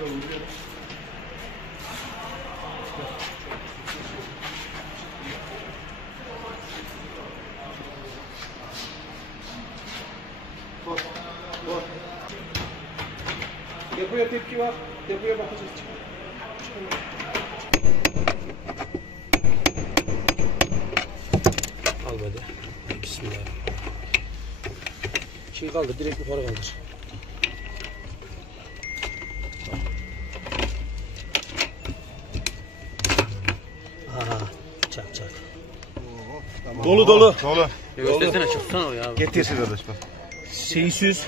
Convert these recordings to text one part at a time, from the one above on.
Depoya tepki var. Depoya bakacağız. Almadı. Bismillah. Şey kaldır, direkt yukarı kaldır. Çak çak. Tamam. Dolu dolu. Dolu. Göstersene çıksana o ya. Getirsin kardeş bak. Seyisiz.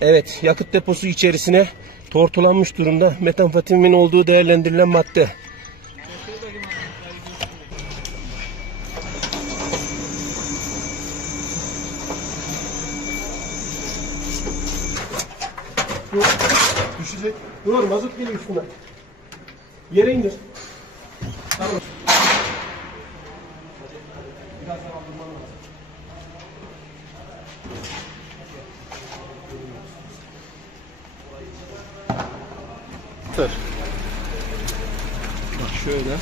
Evet, yakıt deposu içerisine tortulanmış durumda metamfetamimin olduğu değerlendirilen madde. Düşecek. Dur, mazot geliyor üstüne. Yere indir. Tamam. Biraz daha aldırman lazım. Bak şöyle.